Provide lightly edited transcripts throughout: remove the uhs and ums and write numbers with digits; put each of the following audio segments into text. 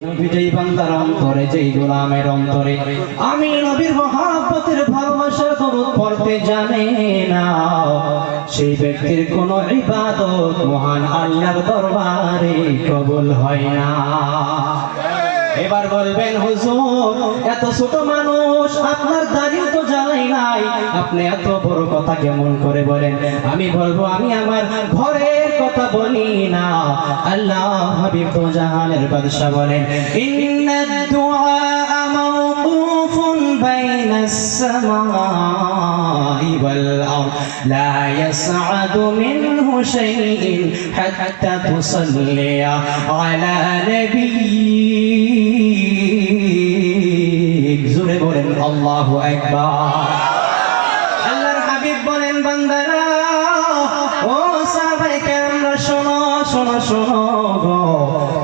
যেই বান্দার অন্তরে, যেই গোলামের অন্তরে আমি নবীর মহব্বতের ভালোবাসার দরুদ পড়তে জানে না, সেই ব্যক্তির কোন ইবাদত মহান আল্লাহর দরবারে কবুল হয় না। এবার বলবেন হুজুর, এত ছোট মানুষ, আপনার দাড়িও তো জ্বালাই নাই, আপনি এত বড় কথা কেমন করে বলেন? আমি বলবো, আমি আমার ঘরের কথা বলি না। আল্লাহ হাবিব তো জাহানের বাদশা বলেন, ইন্নাদ দুআ মাওকুফুন বাইনাস সামাই ওয়াল আরদ লা ইয়াসআদু মিনহু শাইইন হাত্তা তুসাল্লিয়া আলা নাবিয়্যিক। জোরে বলেন আল্লাহু আকবার। আল্লাহর হাবিব বলেন, বান্দারা, ও সাহাবায়ে কেরামরা, শোনো শোনো শোনো গো,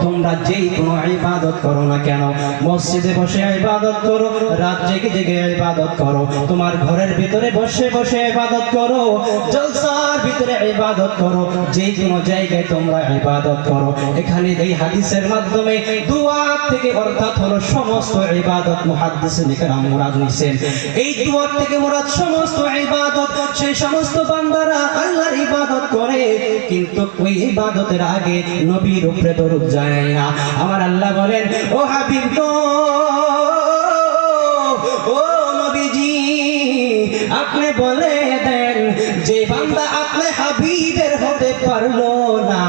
তোমরা যেই কোনো ইবাদত করো না কেন, মসজিদে বসে ইবাদত করো, রাত জেগে জেগে ইবাদত করো, তোমার ঘরের ভিতরে বসে বসে ইবাদত করো, জলসার ভিতরে ইবাদত করো, যে কোনো জায়গায় তোমরা ইবাদত করো। এখানে এই হাদিসের মাধ্যমে দুআ থেকে অর্থাৎ হলো সমস্ত ইবাদত মুহাদ্দিসিন کرام মুরাদ নিছেন। এই দুআ থেকে মুরাদ সমস্ত ইবাদত। সেই সমস্ত বান্দারা আল্লাহর ইবাদত করে, কিন্তু ওই ইবাদতের আগে নবীর উপরে দরুদ যায় না। আমার আল্লাহ বলেন, ও হাবিব গো, ও নবীজি, আপনি বলে দেন, যে বান্দা আপনি হাবিবের হতে পারলো না,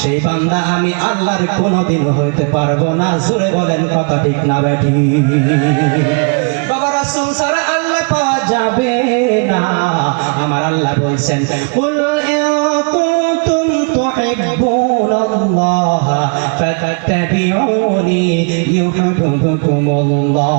সেই বান্দা আমি আল্লাহর কোনোদিন হইতে পারবো না। জোরে বলেন কথা ঠিক না বেঠি? বাবা, রাসূল ছাড়া আল্লাহ পাওয়া যাবে না। আমার আল্লাহ বলছেন, কুল ইন কুনতুম তুহিব্বুনাল্লাহ ফাত্তাবিউনি ইউহিব্বুকুমুল্লাহ।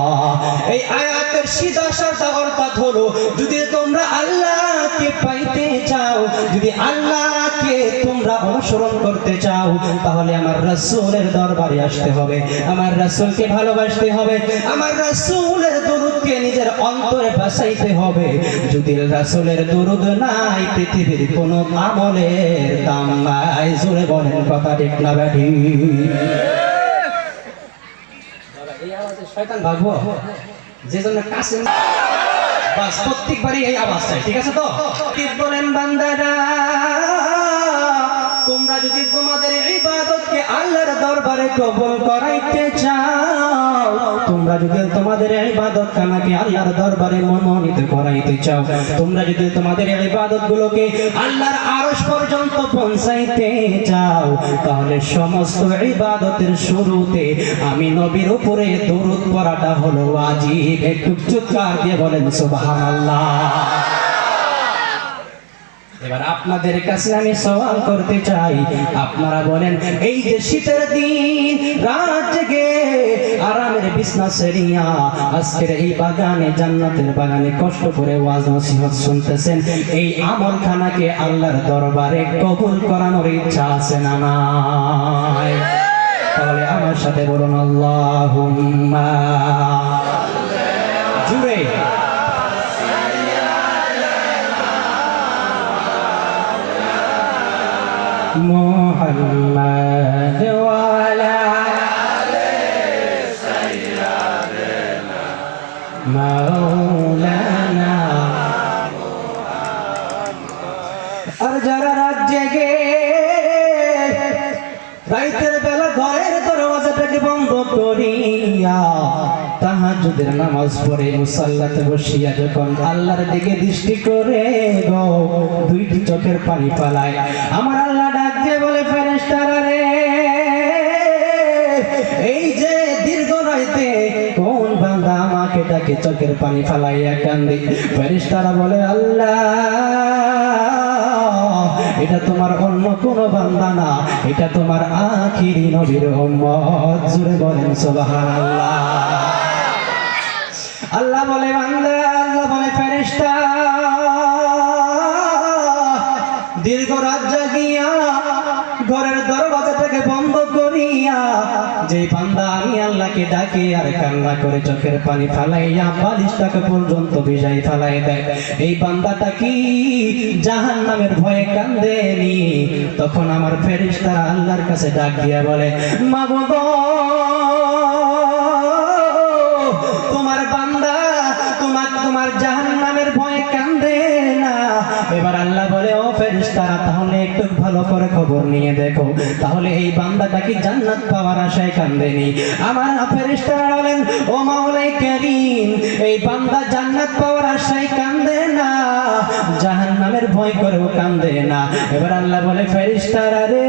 এই আয়াতের সিধা সাদা অর্থ হলো, যদি তোমরা আল্লাহকে পাইতে চাও, যদি আল্লাহকে তোমরা অনুসরণ করতে চাও, তাহলে আমার রাসূলের দরবারে আসতে হবে, আমার রাসূলকে ভালোবাসতে হবে, আমার রাসূলের দরুদকে নিজের অন্তরে বাসাইতে হবে। যদি রাসূলের দরুদ নাই, পৃথিবীর কোনো আমলের দাম নাই। জোরে বলেন কথা ঠিক না বেঠি? এই আওয়াজে শয়তান ভাগবো, যে জন্য কাছে বাস প্রত্যেকবারই এই আওয়াজ চাই, ঠিক আছে তো? ঠিক বলেন, বান্দারা, তোমরা যদি তোমাদের ইবাদতকে আল্লাহর দরবারে কবুল করাইতে চাও, তোমরা যদি তোমাদের ইবাদত খানাকে আল্লাহর দরবারে মনোনীত করাইতে চাও, তোমরা যদি তোমাদের ইবাদতগুলোকে আল্লাহর আরশ পর্যন্ত পৌঁছাইতে চাও, তাহলে সমস্ত ইবাদতের শুরুতে আমি নবীর উপরে দরুদ পড়াটা হলো ওয়াজিব। একটু চিৎকার দিয়ে বলেন সুবহানাল্লাহ। এবার আপনাদের কাছে আমি সওয়াল করতে চাই, আপনারা বলেন, এই যে শীতের দিন, রাত জেগে আরামের বিছনা সেরিয়া আজকের এই বাগানে, জান্নাতের বাগানে কষ্ট করে ওয়াজ নসিহত শুনতেছেন, এই আমলখানাকে আল্লাহর দরবারে কবুল করানোর ইচ্ছা আছে না নাই? তাহলে আমার সাথে বলুন আল্লাহুম্মা, জুড়ে মুহাম্মদ ওয়ালা আলি সাইয়্যিদিনা মাওলানা মুহাম্মদ। আর যারা রাত জেগে রাতের বেলা ঘরের দরওয়াজাটাকে বন্ধ করিয়া তাহাজ্জুদের নামাজ পড়ে মুসাল্লাতে বসিয়া যখন আল্লাহর দিকে দৃষ্টি করে গো, দুইটি চোখের পানি পালায়, আমার আল্লাহ ডাক দিয়ে বলে, ফেরেশতারা রে, এই যে দীর্ঘ রাতে কোন বান্দা আমাকে ডাকে চোখের পানি ফালাইয়া কান্দে? ফেরেশতারা বলে, আল্লাহ, এটা তোমার অন্য কোন বান্দা না, এটা তোমার আখিরি নবীর উম্মত। জোরে বলেন সুবহানাল্লাহ। আল্লাহ বলে, বান্দা, আল্লাহ বলে, ফেরেশতা, দীর্ঘ রাত জাগিয়া ঘরের দরওয়াজাটাকে বন্ধ করিয়া যে বান্দা আমি আল্লাহকে ডাকে আর কান্না করে চোখের পানি ফালাইয়া বালিশটাকে পর্যন্ত ভিজাই ফালাই দেয়, এই বান্দাটা কি জাহান্নামের ভয়ে কান্দেনি? তখন আমার ফেরেশতারা আল্লাহর কাছে ডাক দিয়া বলে, মাবুদ, ভালো করে খবর নিয়ে দেখো, তাহলে এই বান্দাটা কি জান্নাত পাওয়ার আশায় কান্দেনি? আমার ফেরেশতারা বলেন, ও মাওলাই কারীম, এই বান্দা জান্নাত পাওয়ার আশায় কান্দে না, জাহান্নামের ভয় করেও কান্দে না। এবার আল্লাহ বলে, ফেরেশতারা রে,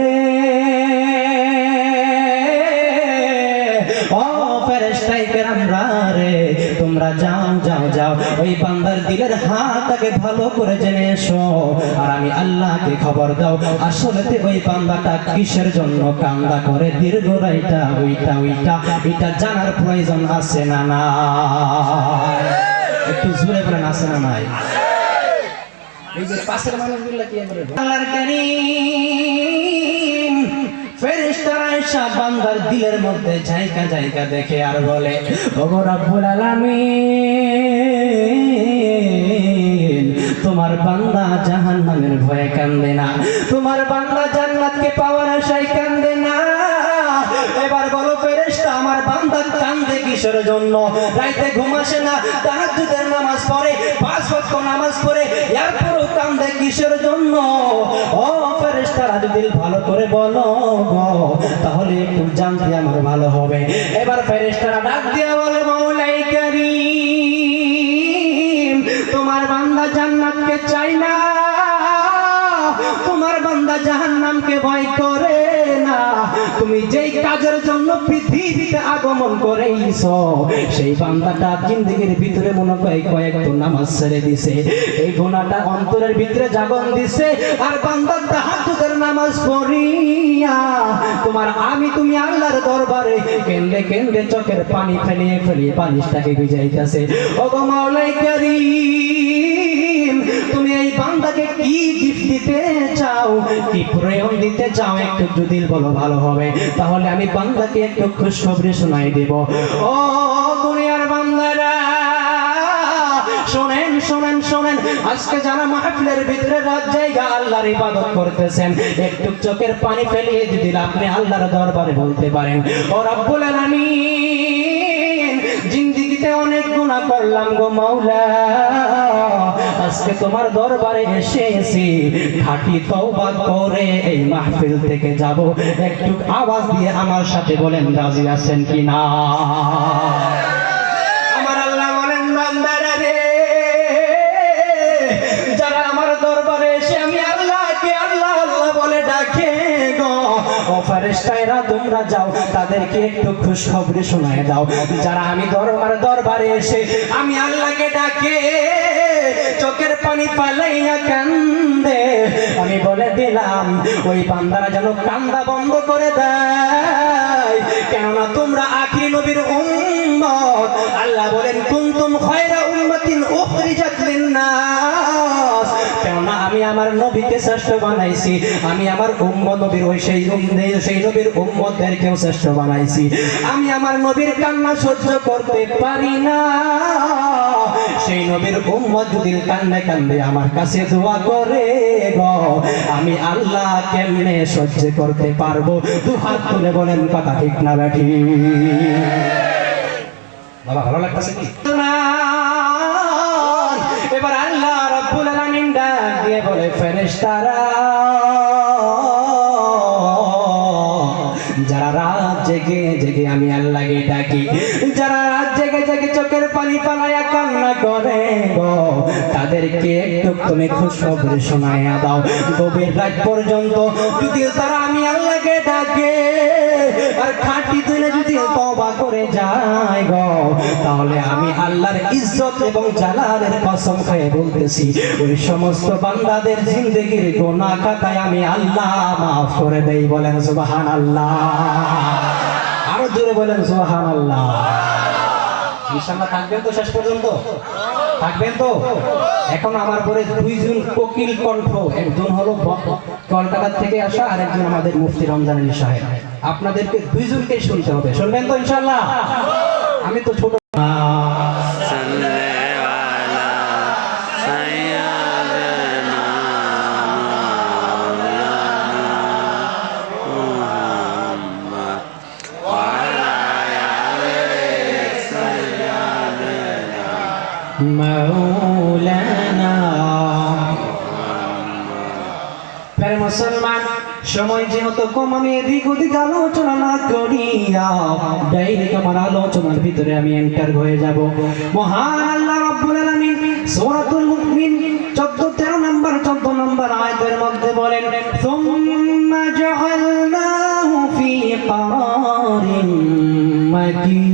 ও ফেরেশতায়ে কেরামরা রে, তোমরা যাও যাও যাও, ওই বান্দার দিলের হাতটাকে ভালো করে জেনে এসো, আর আমি আল্লাহকে খবর দাও আসলেতে ওই বান্দাটা কিসের জন্য কান্দা করে দীর্ঘ রাইটা ওইটা জানার প্রয়োজন আছে না না? একটু জোরে বলেন, আছে না নাই? এই যে পাশের মানুষগুলো কি বলে, আল্লাহর কারীম ফেরেশতারা এসে বান্দার দিলের মধ্যে জায়গা জায়গা দেখে আর বলে, ওগো রব্বুল আলামিন, তোমার বান্দা জাহান্নামের ভয়ে কান্দে না, তোমার বান্দা জান্নাতকে পাওয়ার আশায় কান্দে না। এবার বলো ফেরেশতা, আমার বান্দা কান্দে কিসের জন্য? রাতে ঘুম আসে না, তাহাজ্জুদের নামাজ পড়ে, 5 ওয়াক্ত নামাজ পড়ে, এরপরও কান্দে কিসের জন্য? ও ফেরেশতারা যদি ভালো করে বলো গো, তাহলে একটু জানতে আমার ভালো হবে। এবার ফেরেশতারা ডাক দিয়ে বলে, মাওলাই কারীম, তোমার বান্দা জান্নাতকে চায় না, তোমার বান্দা জাহান্নামকে ভয় করে না, তুমি যেই কাজের জন্য পৃথিবীতে আগমন করেইছো, সেই বান্দাটা জিন্দেগির ভিতরে মনে করে কয়েকটা নামাজ ছেড়ে দিছে, এই গুনাহটা অন্তরের ভিতরে জাগন দিছে, আর বান্দা তাহাজ্জুদের নামাজ পড়িয়া তোমার তুমি আল্লাহর দরবারে কেন্দে কেন্দে চোখের পানি ফেলিয়ে ফেলিয়ে পানিটাকে ভিজাইতেছে। ওগো মাওলাই কারীম, তুমি এই বান্দাকে কি গিফট দিতে চাও, কি প্রেরণ দিতে চাও, একটু যদি বলো ভালো হবে, তাহলে আমি বান্দাকে একটু খুশখবরি শোনাই দেব। ও দুনিয়ার বান্দারা, শোনেন শোনেন শোনেন, আজকে যারা মাহফিলের ভিতরে রাত জায়গা আল্লাহর ইবাদত করতেছেন, একটু চোখের পানি ফেলিয়ে যদি আপনি আল্লাহর দরবারে বলতে পারেন, ও রব্বুল আলামিন, জিন্দেগিতে অনেক গুনাহ করলাম গো মাওলা, আজকে তোমার দরবারে এসেছি, খাঁটি তওবা করে এই মাহফিল থেকে যাব, একটু আওয়াজ দিয়ে আমার সাথে বলেন, রাজি আছেন কি না? আমার আল্লাহ বলেন, বান্দারা রে, যারা আমার দরবারে এসে আমি আল্লাহকে আল্লাহ আল্লাহ বলে ডাকে গো, ও ফেরেশতারা তোমরা যাও, তাদেরকে একটু খুশখবরি শোনায় দাও, যারা আমি দরবারে এসে আমি আল্লাহকে ডাকে চোখের পানি পালাইয়া কান্দে, আমি বলে দিলাম ওই বান্দারা যেন কান্দা বন্ধ করে দেয়, কেননা তোমরা আখির নবীর উম্মত। আল্লাহ বলেন, কুনতুম খায়রা উম্মাতিন উখরিজাত লিন-নাস, কেননা আমি আমার নবীকে শ্রেষ্ঠ বানাইছি, আমি আমার উম্মত নবীর সেই নবীর উম্মতদেরকেও শ্রেষ্ঠ বানাইছি, আমি আমার নবীর কান্না সহ্য করতে পারি না, সেই নবীর উম্মত যদি কান্দে কান্দে আমার কাছে দোয়া করে গো, আমি আল্লাহ কেমনে সহ্য করতে পারবো? দু হাত তুলে বলেন, কথা ঠিক না বেঠি? বাবা ভালো লাগতেছে কি? এবার আল্লাহ রাব্বুল আলামিন ডাক দিয়ে বলে, ফেরেশতারা, যারা রাত জেগে জেগে আমি আল্লাহকে ডাকি, যারা রাত জেগে জেগে চোখের পানি পালাইয়া কান্না করে গো, তাদেরকে একটু তুমি খুশখবরি শোনাইয়া দাও, গভীর রাত পর্যন্ত যদি তারা আমি আল্লাহকে ডাকে আর খাঁটি দিলে যদি তওবা করে যায় গো, তাহলে আমি আল্লাহর ইজ্জত এবং জালালের কসম খেয়ে বলতেছি, ওই সমস্ত বান্দাদের জিন্দেগির গুনাহ খাতায় আমি আল্লাহ মাফ করে দেই। বলেন সুবহানাল্লাহ, আরো জোরে বলেন সুবহানাল্লাহ। ইনশাআল্লাহ থাকবেন তো শেষ পর্যন্ত? থাকবেন তো? এখন আমার পরে দুইজন কোকিল কণ্ঠ, একজন হলো কলকাতা থেকে আসা, আর একজন আমাদের মুফতি রমজান আলী সাহেব, আপনাদেরকে দুইজনকে শুনতে হবে, শুনবেন তো ইনশাআল্লাহ? আমি তো ছোট मौलाना। फिर मुसलमान সময় যেহেতু কম, আমি এদিক ওদিক আলোচনা না করিয়া ডাইরেক্ট আমার আলোচনার ভিতরে আমি এন্টার হয়ে যাব। মহান আল্লাহ রাব্বুল আলামিন সূরাতুল মুমিন 14 নম্বর আয়াতের মধ্যে বলেন, সুম্মা জাআলনাহু ফি قرار مكين।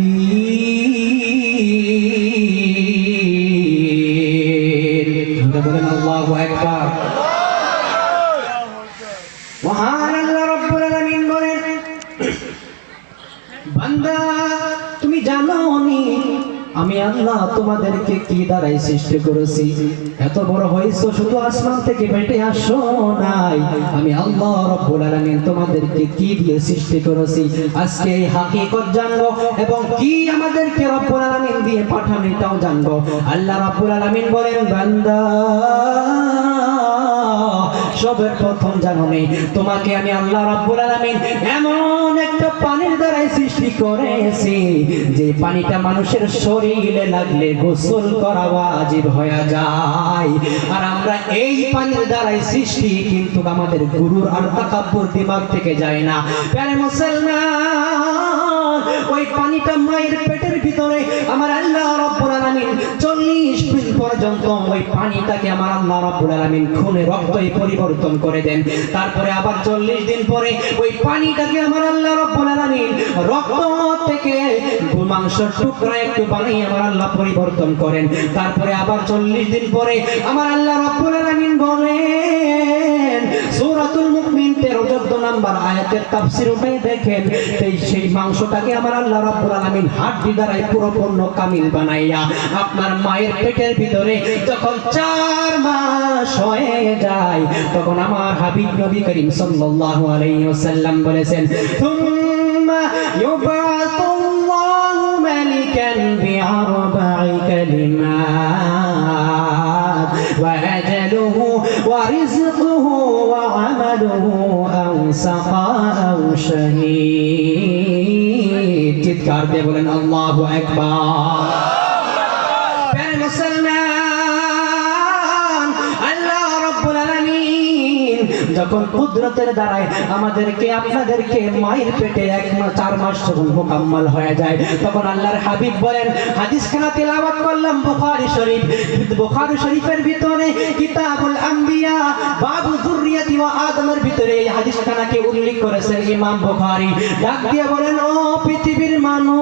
বলেন আল্লাহু আকবার। মহান আল্লাহ রাব্বুল আলামিন বলেন, বান্দা তুমি জানো নি আমি আল্লাহ তোমাদেরকে কি দ্বারাই সৃষ্টি করেছি? এত বড় হইছো শুধু আসমান থেকে বেটে আসো নাই, আমি আল্লাহ রাব্বুল আলামিন তোমাদেরকে কি দিয়ে সৃষ্টি করেছি আজকে এই হাকিকত জানবো, এবং কি আমাদেরকে রব্বুল আলামিন দিয়ে পাঠান এটাও জানবো। আল্লাহ রাব্বুল আলামিন বলেন, বান্দা সবার প্রথম জানো নি তোমাকে আমি আল্লাহ রাব্বুল আলামিন এমন একটা পানির দ্বারাই সৃষ্টি করেছি যে পানিটা মানুষের শরীরে লাগলে গোসল করা ওয়াজিব হয়ে যায়। আর আমরা এই পানির দ্বারাই সৃষ্টি, কিন্তু আমাদের গুরুর আর তাকাব্বুর দিমাগ থেকে যায় না। প্যারে মুসলমান, ওই পানিটা মায়ের পেটের ভিতরে আমার আল্লাহ রাব্বুল আলামিন 40 দিন পর্যন্ত ওই পানিটাকে আমার আল্লাহ রাব্বুল আলামিন খুনে রক্তে পরিবর্তন করে দেন। তারপরে আবার 40 দিন পরে ওই পানিটাকে আমার আল্লাহ রাব্বুল আলামিন রক্ত থেকে মাংসের টুকরা একটু বানিয়ে আমার আল্লাহ পরিবর্তন করেন। তারপরে আবার 40 দিন পরে আমার আল্লাহ রাব্বুল আলামিন বলেন, সূরাতুল মুমিন 13-14 নম্বর আয়াতের তাফসীর উঠাই দেখেন, সেই মাংসটাকে আমার আল্লাহ রাব্বুল আলামিন হাড্ডি দ্বারাই পুরোপূর্ণ কামিল বানাইয়া আপনার মায়ের পেটের ভিতরে যখন 4 মাস হয়ে যায়, তখন আমার হাবিব নবী করিম সাল্লাল্লাহু আলাইহি ওয়াসাল্লাম বলেছেন, সুম্মা ইউবাতুল্লাহু মালিকান বিআরবা'i কালিমাত ওয়া আজালুহু ওয়া রিজকুহু ওয়া আমালুহু আও সাকা আও শাহীদ। চিৎকার দিয়ে বলেন আল্লাহু আকবার। প্রিয় মুসলমান, আল্লাহ রাব্বুল আলামিন যখন কুদরতের দ্বারাই আমাদেরকে আপনাদেরকে মায়ের পেটে 4 মাস যখন মুকাম্মাল হয়ে যায়, তখন আল্লাহর হাবিব বলেন, হাদিসখানা তেলাওয়াত করলাম বুখারী শরীফের ভিতরে কিতাবুল আম্বিয়া বাবু যুররিয়াতি ওয়া আদমের ভিতরে এই হাদিসখানাকে উল্লেখ করেছেন ইমাম বুখারী। ডাক দিয়ে বলেন, ও পৃথিবীর মানুষ,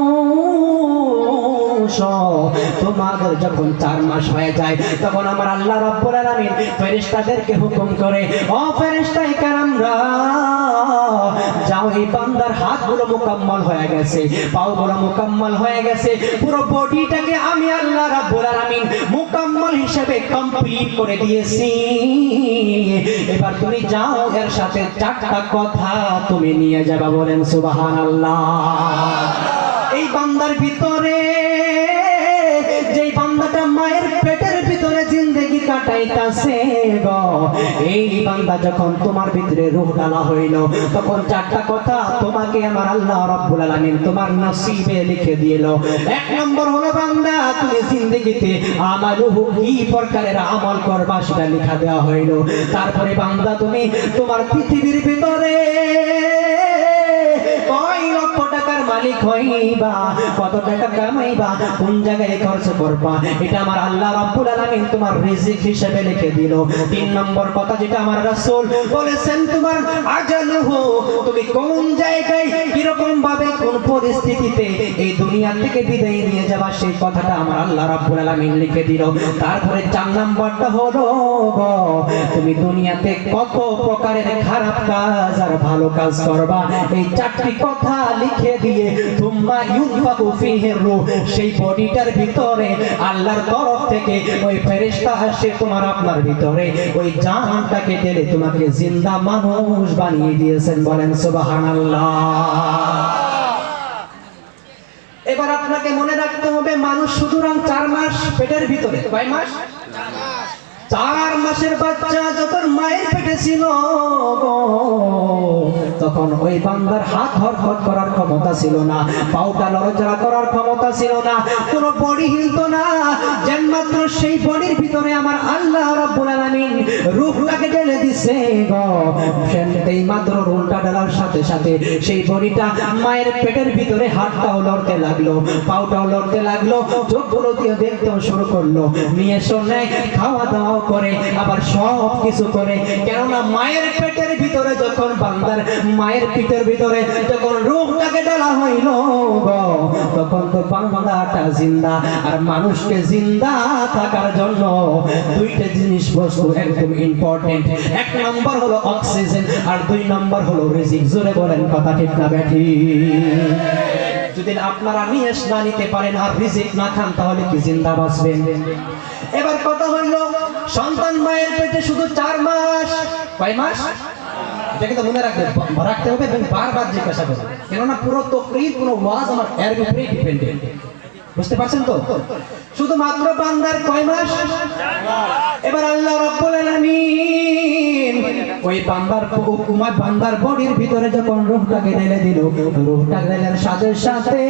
তোমাদের যখন 4 মাস হয়ে যায়, তখন আমার আল্লাহ রাব্বুল আলামিন ফেরেশতাদেরকে হুকুম করে, ও ফেরেশতায়ে কেরামরা, যাও এই বান্দার হাতগুলো মুকাম্মাল হয়ে গেছে, পাগুলো মুকাম্মাল হয়ে গেছে, পুরো বডিটাকে আমি আল্লাহ রাব্বুল আলামিন মুকাম্মাল হিসেবে কমপ্লিট করে দিয়েছি। এবার তুমি যাও, এর সাথে 4টা কথা তুমি নিয়ে যাবা। বলেন সুবহানাল্লাহ। এই বান্দার ভিতরে, যেই বান্দাটা মায়ের পেটের ভিতরে জিন্দেগি কাটাইতাছে গো, এই বান্দা যখন তোমার ভিতরে রূহ ডালা হইল, তখন 4টা কথা তোমাকে আমার আল্লাহ রাব্বুল আলামিন তোমার নসিবে লিখে দিল। 1 নম্বর হলো, বান্দা তুমি জিন্দেগিতে আমালুহু কি প্রকারের আমল করবা সেটা লেখা দেওয়া হইল। তারপরে বান্দা তুমি তোমার পৃথিবীর ভিতরে কয় লক্ষ টাকার মালিক হইবা, কত টাকা কামাইবা, কোন জায়গায় খরচ করবা, এটা আমার আল্লাহ রাব্বুল আলামিন তোমার রিজিক হিসেবে লিখে দিল। 3 নম্বর কথা যেটা আমার রাসূল বলেছেন, তোমার আজালুহু, তুমি কোন জায়গায় কিরকম ভাবে কোন পরিস্থিতিতে এই দুনিয়া থেকে বিদায় নিয়ে যাবা, সেই কথাটা আমার আল্লাহ রাব্বুল আলামিন লিখে দিল। তারপরে 4 নম্বরটা হলো, তুমি দুনিয়াতে কত প্রকারের খারাপ কাজ আর ভালো কাজ করবা, এই 4টি কথা লিখে দিয়ে তুম্মা ইউনফাকু ফীহির রূহ, সেই বডিটার ভিতরে আল্লাহর তরফ থেকে ওই ফেরেশতা আসে তোমার আপনার ভিতরে ওই জানটাকে ঢেলে তোমাকে জিন্দা মানুষ বানিয়ে দিয়েছেন। বলেন সুবহানাল্লাহ। এবার আপনাকে মনে রাখতে হবে, মানুষ সুতরাং 4 মাস পেটের ভিতরে, কয় মাস? 4 মাসের বাচ্চা যখন মায়ের পেটে ছিল, তখন ওই বান্দার হাত হরকত করার ক্ষমতা ছিল না, পাউটা নড়াচড়া করার ক্ষমতা ছিল না, কোনো বডি হিলতো না। যেন মাত্র সেই বডির ভিতরে আমার আল্লাহ রাব্বুল আলামিন রূহটাকে ঢেলে দিছে গো, সেই মাত্র রূহটা ঢালার সাথে সাথে সেই বডিটা মায়ের পেটের ভিতরে হাতটাও লড়তে লাগলো, পাউটাও লড়তে লাগলো, চোখগুলো দিয়ে দেখতেও শুরু করলো, নিয়ে শোনে খাওয়া দাওয়া করে আবার সব কিছু করে। কেননা মায়ের পেটের ভিতরে যখন বান্দার মায়ের পেটের ভিতরে যখন রূহটাকে ঢালা হইল গো, তখন তো বান্দাটা জিন্দা। আর মানুষকে জিন্দা থাকার জন্য দুইটা জিনিস বস্তু একদম ইম্পর্টেন্ট। এক নম্বর হলো অক্সিজেন আর দুই নম্বর হলো রিজিক। জোরে বলেন কথা ঠিক না ব্যাঠিক? যদি আপনারা নিয়েস না নিতে পারেন আর রিজিক না খান তাহলে কি জিন্দা বাঁচবেন? এবার কথা হইল সন্তান মায়ের পেটে শুধু 4 মাস। কয় মাস? এটাকে তো মনে রাখতে হবে এবং বারবার জিজ্ঞাসা করবে, কেননা পুরো তকরীর কোনো ওয়াজ আমার এর উপরে ডিপেন্ডেন্ট। বুঝতে পারছেন তো? শুধুমাত্র বান্দার কয় মাস? এবার আল্লাহ রাব্বুল আলামিন ওই বান্দার বডির ভিতরে যখন রূহটাকে ঢেলে দিল, রূহটাকে ঢেলার সাথে সাথে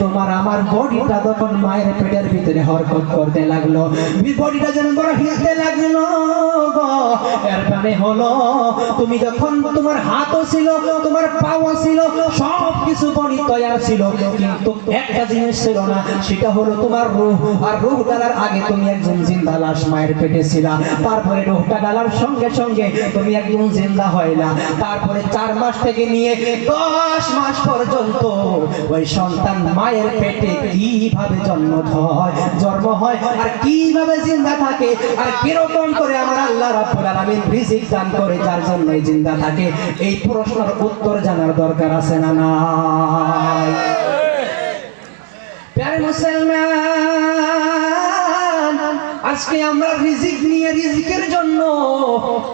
তোমার আমার বডিটা তখন মায়ের পেটের ভিতরে হরকত করতে লাগলো, বডিটা যেন বড় হিলতে লাগলো গো। এর মানে হলো তুমি যখন তোমার হাতও ছিল, তোমার পাও ছিল, সব কিছু বডি তৈরি ছিল, কিন্তু একটা জিনিস ছিল না, সেটা হলো তোমার রূহ। আর রূহ ডালার আগে তুমি একজন জিন্দা লাশ মায়ের পেটে ছিলা, তারপরে রূহটা ডালার সঙ্গে সঙ্গে তুমি একজন জিন্দা হইলা। তারপরে 4 মাস থেকে নিয়ে 10 মাস পর্যন্ত ওই সন্তান মায়ের পেটে কিভাবে জন্ম হয় আর কিভাবে জিন্দা থাকে আর কিরকম করে আমার আল্লাহ রাব্বুল আলামিন রিজিক দান করে যার জন্য জিন্দা থাকে, এই প্রশ্নের উত্তর জানার দরকার আছে না নাই? প্যারে মুসলমান, আজকে আমরা রিজিক নিয়ে রিজিকের জন্য,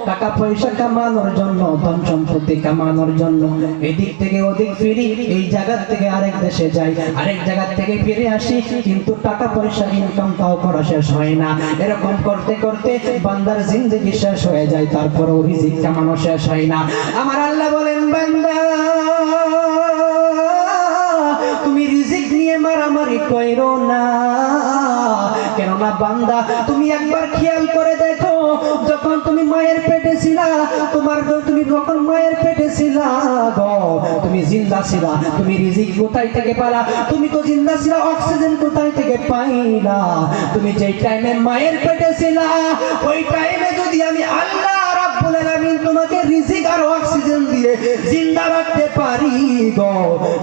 টাকা পয়সা কামানোর জন্য, ধন সম্পত্তি কামানোর জন্য এদিক থেকে ওদিক ফিরি, এই জায়গা থেকে আরেক দেশে যাই, আরেক জায়গা থেকে ফিরে আসি, কিন্তু টাকা পয়সা ইনকাম তাও করা শেষ হয় না। এরকম করতে করতে বান্দার জিন্দেগি শেষ হয়ে যায়, তারপরেও রিজিক কামানো শেষ হয় না। আমার আল্লাহ বলেন, বান্দা তুমি রিজিক নিয়ে মারামারি কইরো না। কেননা বান্দা তুমি একবার খেয়াল করে দেখো, যখন তুমি মায়ের পেটে ছিলা, তুমি যখন মায়ের পেটে ছিলা গো, তুমি জিন্দা ছিলা, তুমি রিজিক কোথায় থেকে পালা? তুমি তো জিন্দা ছিলা, অক্সিজেন কোথায় থেকে পাইলা? তুমি যেই টাইমে মায়ের পেটে ছিলা, ওই টাইমে যদি আমি আল্লাহ রাব্বুল আলামিন তোমাকে রিজিক আর অক্সিজেন দিয়ে জিন্দা রাখতে পারি গো,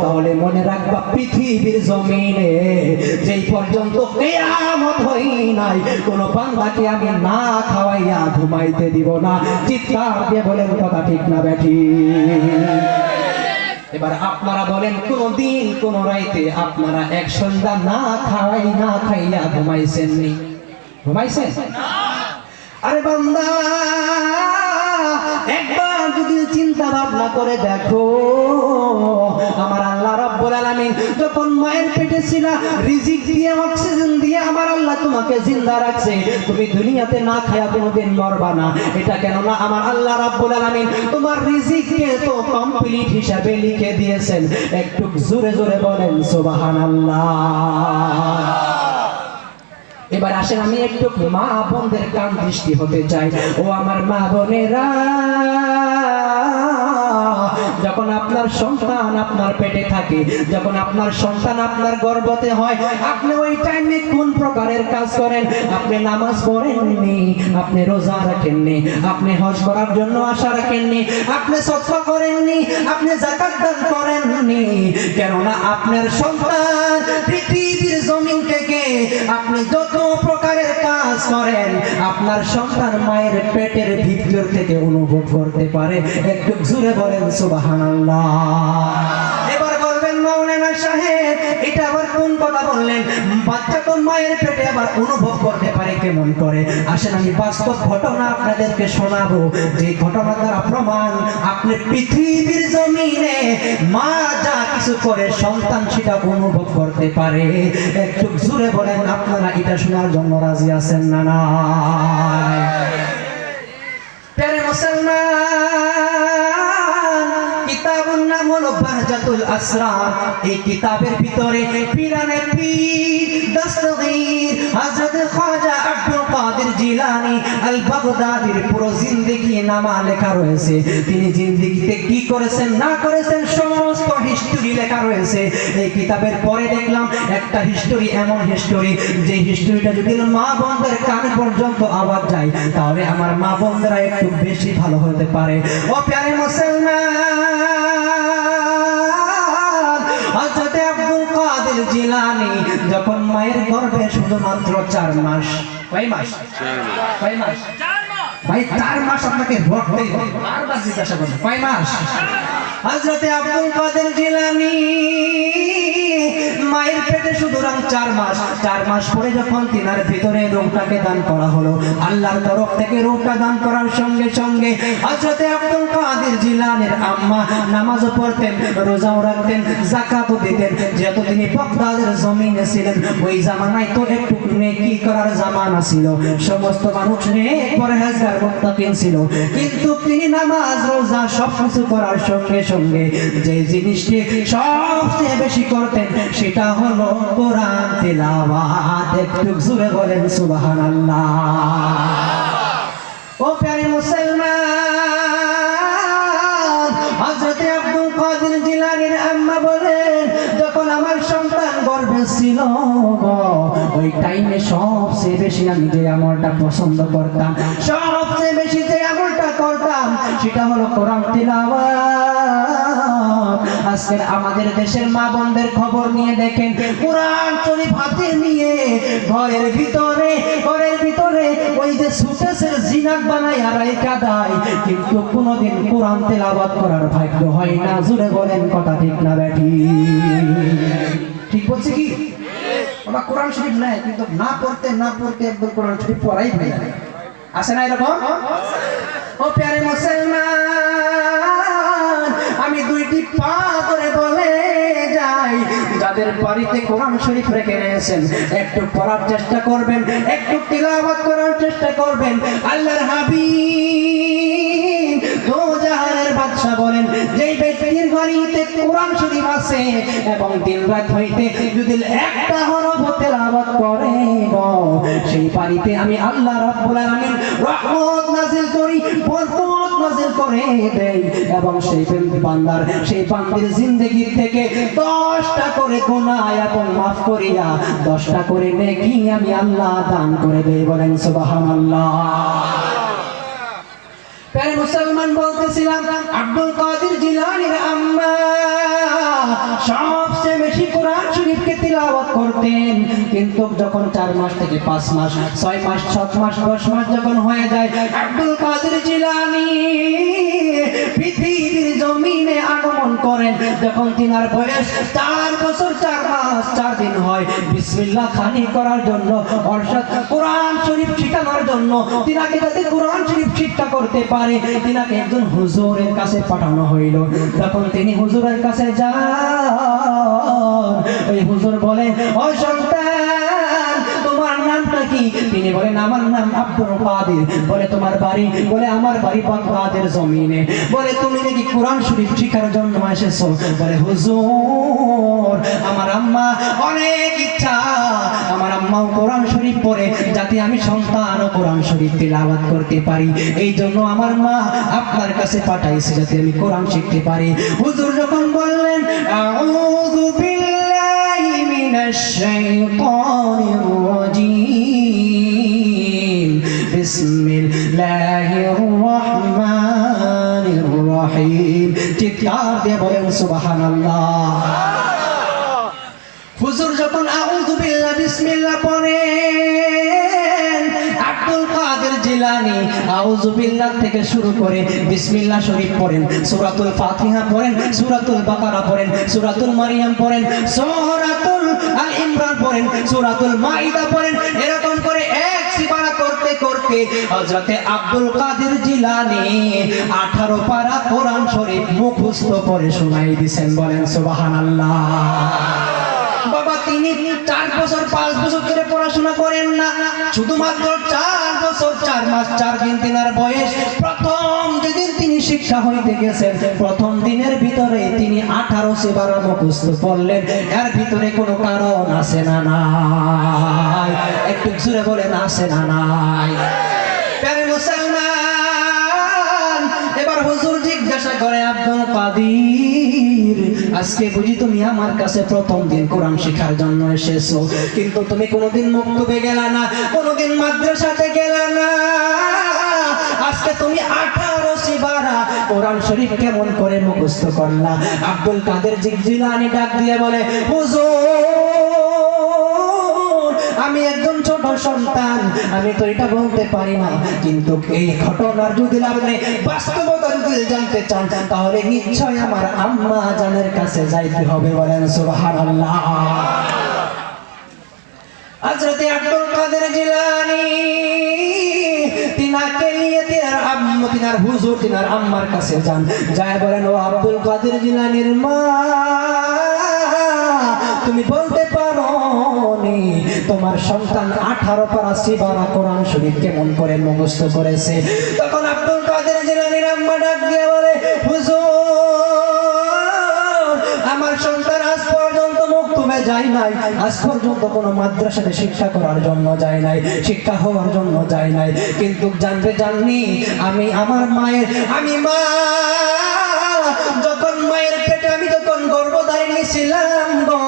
তাহলে মনে রাখবা পৃথিবীর জমিনে যেই পর্যন্ত কিয়ামত হই নাই, কোন বান্দাকে আমি না খাওয়াইয়া ঘুমাইতে দিব না। চিৎকার দিয়ে বলেন কথা ঠিক না ব্যাঠিক? এবার আপনারা বলেন, কোন দিন কোন রাইতে আপনারা এক সন্ধ্যা না খাইয়া ঘুমাইছেন নি? ঘুমাইছেন? আরে বান্দা, একবার যদি চিন্তা ভাবনা করে দেখো, আমার আল্লাহ রাব্বুল আলামিন যখন মায়ের পেটে ছিলা, রিজিক দিয়ে অক্সিজেন দিয়ে আমার আল্লাহ তোমাকে জিন্দা রাখছে, তুমি দুনিয়াতে না খায়া কোনোদিন মরবা না। এটা কেননা আমার আল্লাহ রাব্বুল আলামিন তোমার রিজিককে তো কমপ্লিট হিসাবে লিখে দিয়েছেন। একটু জোরে জোরে বলেন সুবহানাল্লাহ। এবার আসেন, আমি একটু মা বোনদের কান দৃষ্টি হতে চাই। ও আমার মা বোনেরা, যখন আপনার সন্তান আপনার পেটে থাকে, যখন আপনার সন্তান আপনার গর্ভতে হয়, আপনি ওই টাইমে কোন প্রকারের কাজ করেন? আপনি নামাজ পড়েননি, আপনি রোজা রাখেননি, আপনি হজ করার জন্য আশা রাখেননি, আপনি সদকা করেননি, আপনি যাকাত দান করেননি। কেননা আপনার সন্তান পৃথিবীর জমিন থেকে আপনি যত প্রকারের কাজ করেন, আপনার সন্তান মায়ের পেটের ভিতর থেকে অনুভব করতে পারে। একটু জোরে বলেন সুবহানাল্লাহ। এবার বলবেন, মাওলানা সাহেব এটা আবার কোন কথা বললেন? বাচ্চা তো মায়ের পেটে আবার অনুভব করতে পারে কেমন করে? আসেন আমি বাস্তব ঘটনা আপনাদেরকে শোনাবো, যে ঘটনা দ্বারা প্রমাণ আপনি পৃথিবীর জমিনে মা যা কিছু করে সন্তান সেটা অনুভব করতে পারে। একটু জোরে বলেন, আপনারা এটা শোনার জন্য রাজি আছেন না? না প্যারে মুসলমান, জান্নাতুল আসরার এই কিতাবের ভিতরে পীরানে পীর দস্তগীর হযরত খাজা আব্দুল কাদের জিলানী আল বাগদাদীর পুরো জিন্দেগি নামা লেখা রয়েছে। তিনি জিন্দেগিতে কি করেছেন না করেছেন সমস্ত হিস্টরি লেখা রয়েছে। এই কিতাবের পরে দেখলাম একটা হিস্টরি, এমন হিস্টরি যে হিস্টরিটা যদি মা বোনদের কান পর্যন্ত আওয়াজ যায় তাহলে আমার মা বোনরা একটু বেশি ভালো হতে পারে। ও প্যারে মুসলমান, হযরত আব্দুল কাদের জিলানী যখন মায়ের গর্ভে শুধুমাত্র 4 মাস, কয় মাস? 4 মাস। ভাই 4 মাস আপনাকে ভোটতে বারবার জিজ্ঞাসা করুন কয় মাস? হযরত আব্দুল কাদের জিলানী মায়ের পেটে সুতরাং 4 মাস। 4 মাস পরে যখন তিনার ভিতরে রূহটাকে দান করা হলো, আল্লাহর তরফ থেকে রূহটা দান করার সঙ্গে সঙ্গে হযরত আব্দুল কাদের জিলানীর আম্মা নামাজও পড়তেন, রোজাও রাখতেন, যাকাতও দিতেন। যেহেতু তিনি বাগদাদের জমিনে ছিলেন, ওই জামানায় তো একটু নেকি করার জামানা ছিল, সমস্ত মানুষ নেক পরহেজগার মুত্তাকিন ছিল। কিন্তু তিনি নামাজ রোজা সবকিছু করার সঙ্গে সঙ্গে যে জিনিসটি সবচেয়ে বেশি করতেন সেটা হলো কোরআন তিলাওয়াত। একটু জোরে বলেন সুবহানাল্লাহ। ও প্যারে মুসলমান, হযরত আব্দুল কাদের জিলানীর আম্মা বলেন যখন আমার সন্তান গর্ভে ছিল ওই টাইমে সবচেয়ে বেশি আমি যে আমলটা পছন্দ করতাম, সবচেয়ে বেশি যে আমলটা করতাম সেটা হলো কোরআন তিলাওয়াত। আজকের আমাদের দেশের মা বোনদের খবর নিয়ে দেখেন, কোরআন শরীফ হাতে নিয়ে ঘরের ভিতরে ওই যে সুটেসের জিনাত বানায় আর রাইখা দেয়, কিন্তু কোনোদিন কোরআন তেলাওয়াত করার ভাগ্য হয় না। জোরে বলেন কথা ঠিক না বেঠি? ঠিক বলছি কি? ওরা কোরআন শরীফ নেয় কিন্তু না পড়তে একদম কোরআন শরীফ পড়াই হয় না। আছে না এরকম? ও প্যারে মুসলমান, আমি 2টি পা করে বলে যাই, যাদের বাড়িতে কোরআন শরীফ রেখে নিয়েছেন একটু পড়ার চেষ্টা করবেন, একটু তিলাওয়াত করার চেষ্টা করবেন। আল্লাহর হাবিব দো জাহানের বাদশা বলেন, যেই ব্যক্তির বাড়িতে কোরআন শরীফ আছে এবং দিন রাত হইতে যদি একটা হরফ তেলাওয়াত করে সেই বাড়িতে আমি আল্লাহ রাব্বুল আলামিন রহমত নাযিল করি, বরকত নাযিল করে দেই এবং সেই বান্দির জিন্দেগি থেকে 10টা করে গুনাহ এবং মাফ করিয়া 10টা করে নেকি আমি আল্লাহ দান করে দেই। বলেন সুবহানাল্লাহ। প্যারে মুসলমান, বলতেছিলাম আব্দুল কাদের জিলানীর আম্মা সবচেয়ে বেশি কোরআন শরীফকে তিলাওয়াত করতেন। কিন্তু যখন 4 মাস থেকে 5 মাস, 6 মাস, 7 মাস, 10 মাস যখন হয়ে যায়, আব্দুল কাদের জিলানী পৃথিবীর জমিনে আগমন করেন। যখন তিনার বয়স 4 বছর 4 মাস 4 দিন হয়, বিসমিল্লাহ খানি করার জন্য অর্থাৎ কোরআন শরীফ শিখানোর জন্য তিনাকে যাতে কোরআন শরীফ শিক্ষা করতে পারে তিনাকে একজন হুজুরের কাছে পাঠানো হইল। তখন তিনি হুজুরের কাছে যান, ওই হুজুর বলেন, ও সন্তান তোমার নামটা কি? তিনি বলেন, আমার নাম আব্দুল কাদের। বলে, তোমার বাড়ি? বলে, আমার বাড়ি বাগদাদের জমিনে। বলে, তুমি নাকি কোরআন শরীফ শিখার জন্য এসেছো? বলে, হুজুর আমার আম্মা অনেক ইচ্ছা, আমার আম্মাও কোরআন শরীফ পড়ে যাতে আমি সন্তান ও কোরআন শরীফ তিলাওয়াত করতে পারি, এই জন্য আমার মা আপনার কাছে পাঠাইছে যাতে আমি কোরআন শিখতে পারি। হুজুর যখন বললেন, আউযু বিল্লাহি মিনাশ শাইতানির রাজীম, বিসমিল্লাহির রহমানির রহিম, চিৎকার দিয়ে বলেন সুবহানাল্লাহ। হুজুর যখন আউযু বিল্লাহ বিসমিল্লাহ পড়েন, আব্দুল কাদের জিলানী আউযু বিল্লাহ থেকে শুরু করে বিসমিল্লাহ শরীফ পড়েন, সূরাতুল ফাতিহা পড়েন, সূরাতুল বাকারা পড়েন, সূরাতুল মারইয়াম পড়েন, সূরাতুল আল ইমরান পড়েন, সূরাতুল মাইদা পড়েন। এরকম করে এক সিবারা করতে করতে হযরতে আব্দুল কাদের জিলানী 18 পারা কোরআন শরীফ মুখস্থ করে শোনাই দিয়েছেন। বলেন সুবহানাল্লাহ। বাবা, তিনি 4 বছর 5 বছর ধরে পড়াশোনা করেন না, শুধুমাত্র 4 বছর 4 মাস 4 দিন তিনার বয়স। প্রথম যেদিন তিনি শিক্ষা হইতে গেছেন প্রথম দিনের ভিতরে তিনি 18 সেবার মুখস্থ করলেন। এর ভিতরে কোনো কারণ আছে না নাই? একটু জোরে বলেন আছে না নাই? প্যারে মুসলমান, এবার হুজুর জিজ্ঞাসা করে আব্দুল কাদের, আজকে বুঝি তুমি আমার কাছে প্রথম দিন কোরআন শেখার জন্য এসেছো, কিন্তু তুমি কোনোদিন মক্তবে গেলা না, কোনোদিন মাদ্রাসাতে গেলা না, আজকে তুমি 18 সিবারা কোরআন শরীফ কেমন করে মুখস্থ করলা? আব্দুল কাদের জিলানী ডাক দিয়ে বলে, হুজুর আমি একজন ছোট সন্তান, আমি তো এটা বলতে পারি না, কিন্তু এই ঘটনার যদি আপনি বাস্তবতা যদি জানতে চান তাহলে নিশ্চয় আমার আম্মা জানের কাছে যাইতে হবে। বলেন সুবহানাল্লাহ। হযরত আব্দুল কাদের জিলানী তিনাকে নিয়ে তিনার হুজুর তিনার আম্মার কাছে যান, যায় বলেন, ও আব্দুল কাদের জিলানীর মা, তুমি বলতে পারো তোমার সন্তান 18 পারা সিবারা কোরআন শরীফ কেমন করে মুখস্থ করেছে? তখন আব্দুল কাদের জিলানীর আম্মা ডাক দিয়ে বলে, হুজুর আমার সন্তান আজ পর্যন্ত মক্তবে যায় নাই, আজ পর্যন্ত কোনো মাদ্রাসাতে শিক্ষা করার জন্য যায় নাই, শিক্ষা হওয়ার জন্য যায় নাই, কিন্তু জাননি আমি আমার মায়ের মা যখন মায়ের পেটে আমি যখন গর্ভধারিণী ছিলাম গো,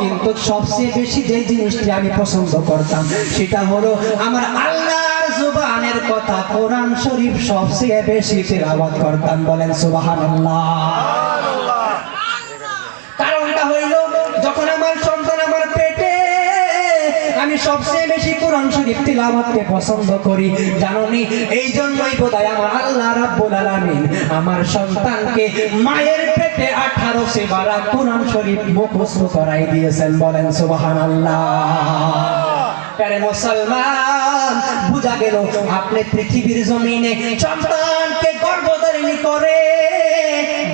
কিন্তু সবচেয়ে বেশি যে জিনিসটি আমি পছন্দ করতাম সেটা হলো আমার আল্লাহর জুবানের কথা কোরআন শরীফ সবচেয়ে বেশি তিলাওয়াত করতাম। বলেন সুবহানাল্লাহ। কারণটা হইল যখন আমার সন্তান আমার পেটে, আমি সবচেয়ে বেশি কোরআন শরীফ তিলাওয়াতকে পছন্দ করি, জানোনি? এই জন্যই বোধহয় আমার আল্লাহ রাব্বুল আলামিন আমার সন্তানকে মায়ের পেটে 18 সেবারা কোরআন শরীফ মুখস্থ করাই দিয়েছেন। বলেন সুবহানাল্লাহ। প্যারে মুসলমান, বুঝা গেল আপনি পৃথিবীর জমিনে সন্তানকে গর্ভধারিণী করে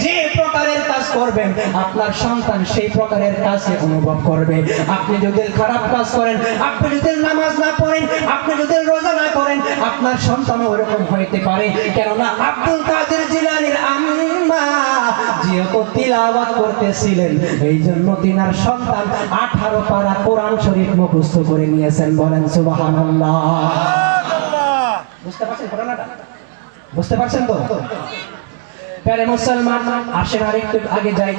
যে প্রকারের কাজ করবেন আপনার সন্তান সেই প্রকারের কাজে অনুভব করবে। আপনি যদি খারাপ কাজ করেন, আপনি যদি নামাজ না পড়েন, আপনি যদি রোজা না করেন, আপনার সন্তানও ওরকম হইতে পারে। কেননা আব্দুল কাদের জিলানীর আম্মা যেহেতু তিলাওয়াত করতেছিলেন, এই জন্য তিনার সন্তান 18 পারা কোরআন শরীফ মুখস্থ করে নিয়েছেন। বলেন সুবহানাল্লাহ। বুঝতে পারছেন ঘটনাটা? বুঝতে পারছেন তো? প্যারে মুসলমান, আসেন আরেকটু আগে যাই।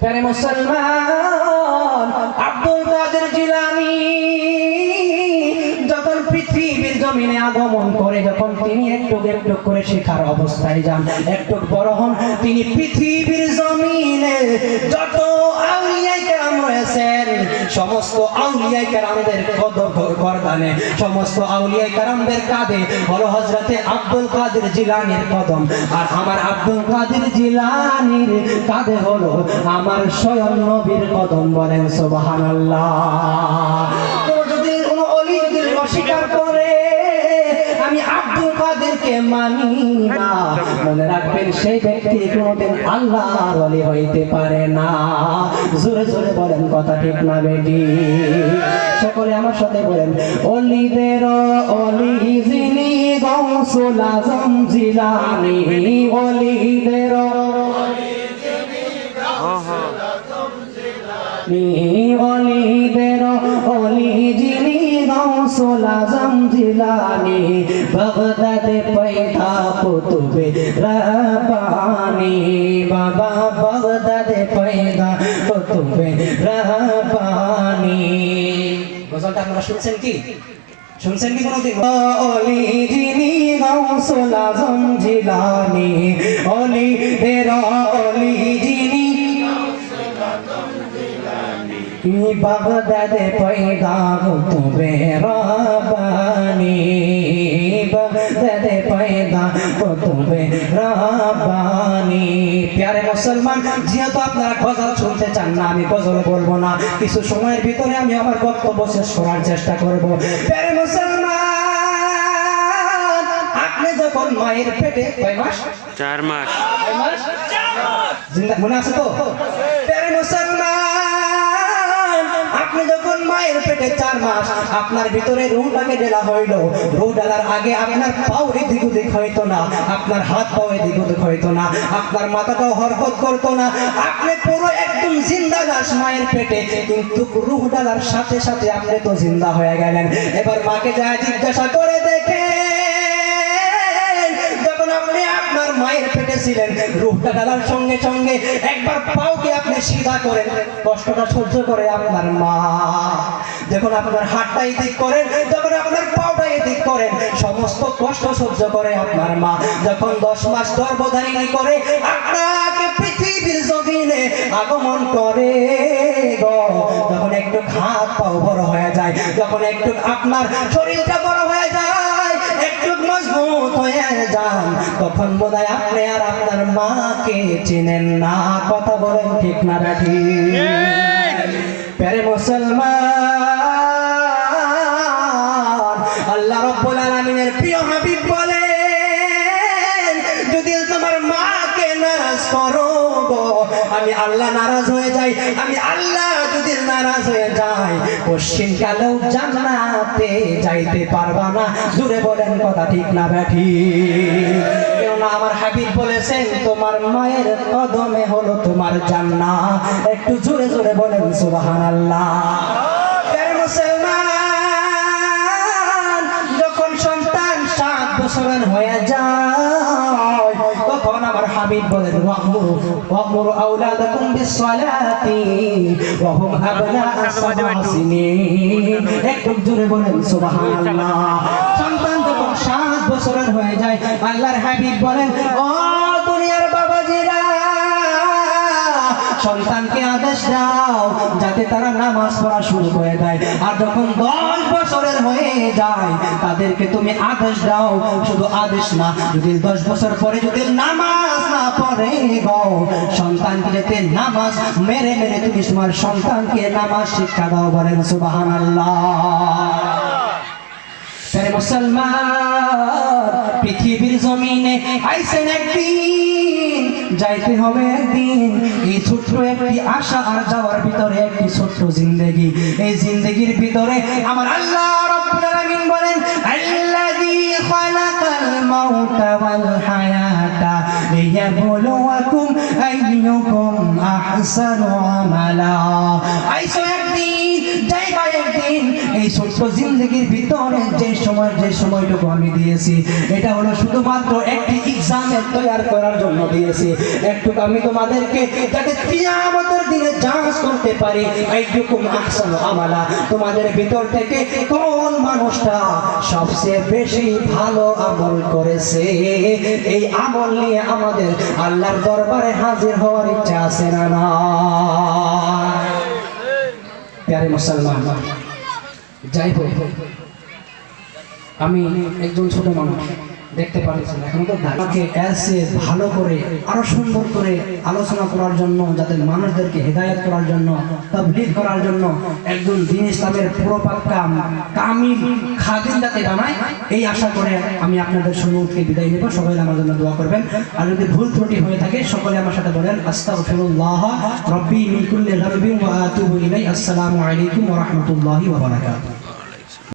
প্যারে মুসলমান, আব্দুল কাদের জিলানী যখন পৃথিবীর জমিনে আগমন করে, যখন তিনি একটু একটু করে শিখার অবস্থায় যান, একটু বড় হন, তিনি পৃথিবীর জমিনে যত আউলিয়া কেরাম রয়েছেন সমস্ত আউলিয়া কেরামদের গর্দানে, সমস্ত আউলিয়া কেরামদের কাঁধে হলো হযরতে আব্দুল কাদের জিলানীর কদম, আর আমার আব্দুল কাদের জিলানীর কাঁধে হলো আমার স্বয়ং নবীর কদম। বলেন সুবহানাল্লাহ। যদি কোনো ওলি যদি অস্বীকার করে আমি আব্দুল কাদেরকে মানি না, মনে রাখবেন সেই ব্যক্তি কোনোদিন আল্লাহর ওলি হইতে পারে না। জোরে জোরে বলেন কথা ঠিক না বেটি? সকলে আমার সাথে বলেন, ওলিদের ওলি যিনি গৌসুল আজম জিলানী, ওলিদের ওলিদের ওলি যিনি গৌসুল আজম জিলানী, বাগদাদে পয়দা কুতুবে রব্বানী, বাবা বাগদাদে পয়দা কুতুবে রব্বানী। গজলটা আপনারা শুনছেন কি? শুনছেন কি কোনোদিন? ওলি যিনি গৌসুল আজম জিলানী, ওলিদের ওলি যিনি বাগদাদে পয়দা কুতুবে রব্বানী, বাগদাদে পয়দা কুতুবে রব্বানী। প্যারে মুসলমান, যেহেতু আপনারা গজল শুনতে চান না, আমি গজল বলবো না, কিছু সময়ের ভিতরে আমি আমার বক্তব্য শেষ করার চেষ্টা করব। প্যারে মুসলমান, আপনি যখন মায়ের পেটে কয় মাস? 4 মাস। জিন্দা মনে আছে তো? প্যারে মুসলমান, আপনি যখন মায়ের পেটে 4 মাস আপনার ভিতরে রূহটাকে ঢেলা হইল। রূহ ঢালার আগে আপনার পাও এদিক ওদিক হইতো না, আপনার হাত পাও এদিক ওদিক হইতো না, আপনার মাথাটাও হরকত করতো না, আপনি পুরো একদম জিন্দা লাশ মায়ের পেটে। কিন্তু রূহ ঢালার সাথে সাথে আপনি তো জিন্দা হয়ে গেলেন। এবার মাকে যা জিজ্ঞাসা করে দেখে, যখন আপনি আপনার মায়ের পেটে ছিলেন, রূহটা ঢালার সঙ্গে সঙ্গে একবার পাওকে আপনি সিধা করেন, কষ্টটা সহ্য করে আপনার মা। যখন আপনার হাতটা এদিক করেন, যখন আপনার পাওটা এদিক করেন, সমস্ত কষ্ট সহ্য করে আপনার মা। যখন 10 মাস গর্ভধারিণী করে আপনাকে পৃথিবীর জমিনে আগমন করে গো, যখন একটু হাত পাও বড় হয়ে যায়, যখন একটু আপনার শরীরটা বড় হয়ে যায়, একটু মজবুত হয়ে যান, তখন বোধহয় আপনি আর আপনার মাকে চেনেন না। কথা বলেন ঠিক না রাখি? প্যারে মুসলমান, আল্লাহ রাব্বুল আলামিনের প্রিয় হাবিব বলেন, যদি তোমার মাকে নারাজ করো গো, আমি আল্লাহ নারাজ হয়ে যাই। আমি আল্লাহ যদি নারাজ হয়ে যাই, পশ্চিম কালেও জান্নাতে যাইতে পারবা না। জুড়ে বলেন কথা ঠিক না ব্যাঠি? কেননা আমার হাবিব বলেছেন, তোমার মায়ের কদমে হলো তোমার জান্নাত। একটু জোরে জোরে বলেন সুবহানাল্লাহ। প্রিয় মুসলমান, যখন সন্তান 7 বছরের হয়ে যায়, তখন আমার হাবিব বলেন, ওয়ামুরু আওলাদাকুম বিসসালাতি ওয়া হুম আবনা'আ 7 সিনিন। একটু জোরে বলেন সুবহানাল্লাহ। সন্তান যখন 7 বছরের হয়ে যায়, আল্লাহর হাবিব বলেন, ও দুনিয়ার বাবাজিরা, সন্তানকে আদেশ দাও যাতে তারা নামাজ পড়া শুরু করে দেয়। আর যখন 10 বছরের হয়ে যায়, তাদেরকে তুমি আদেশ দাও, শুধু আদেশ না, যদি 10 বছর পরে যদি নামাজ না পড়ে গো, সন্তানকে যাতে নামাজ মেরে মেরে তুমি তোমার সন্তানকে নামাজ শিক্ষা দাও। বলেন সুবহানাল্লাহ। প্রিয় মুসলমান, পৃথিবীর জমিনে আইছেন একদিন, যাইতে হবে একদিন। এই ছোট্ট একটি আশা আর যাওয়ার ভিতরে একটি ছোট্ট জিন্দেগি। এই জিন্দেগির ভিতরে আমার আল্লাহ রাব্বুল আলামিন বলেন, আল্লাযী খালাকাল মাউতা ওয়াল হায়াতা লিয়াবলুয়াকুম আইয়ুকুম আহসানু আমালা। আইছো একদিন, যাইবা একদিন। এই ছোট্ট জিন্দেগির ভিতরে যে সময়টুকু আমি দিয়েছি, এটা হলো শুধুমাত্র একটি এক্সামের তৈরি করার জন্য দিয়েছি। একটু আমি তোমাদেরকে যাতে কিয়ামতের দিনে জাজ করতে পারি, আইয়ুকুম আহসানু আমালা, তোমাদের ভিতর থেকে কোন মানুষটা সবচেয়ে বেশি ভালো আমল করেছে। এই আমল নিয়ে আমাদের আল্লাহর দরবারে হাজির হওয়ার ইচ্ছা আছে না? না প্রিয় মুসলমান, যাই হোক, আমি একজন ছোট মানুষ, দেখতে পাচ্ছেন এখন তো ঢাকাকে এসে ভালো করে আরো সুন্দর করে আলোচনা করার জন্য, যাতে মানুষদেরকে হেদায়েত করার জন্য, তাবলীগ করার জন্য একজন দ্বীন ইসলামের পুরোপাক্কা কামিল খাদিম যাতে বানায়, এই আশা করে আমি আপনাদের সম্মুখে বিদায় নেব। সবাই আমার জন্য দোয়া করবেন। আর যদি ভুল ত্রুটি হয়ে থাকে সকলে আমার সাথে বলেন, আস্তাগফিরুল্লাহ রাব্বি মিন কুল্লি যামবিন ওয়া আতুবু ইলাইহি। আসসালামু আলাইকুম ওয়া রাহমাতুল্লাহি ওয়া বারাকাতুহু।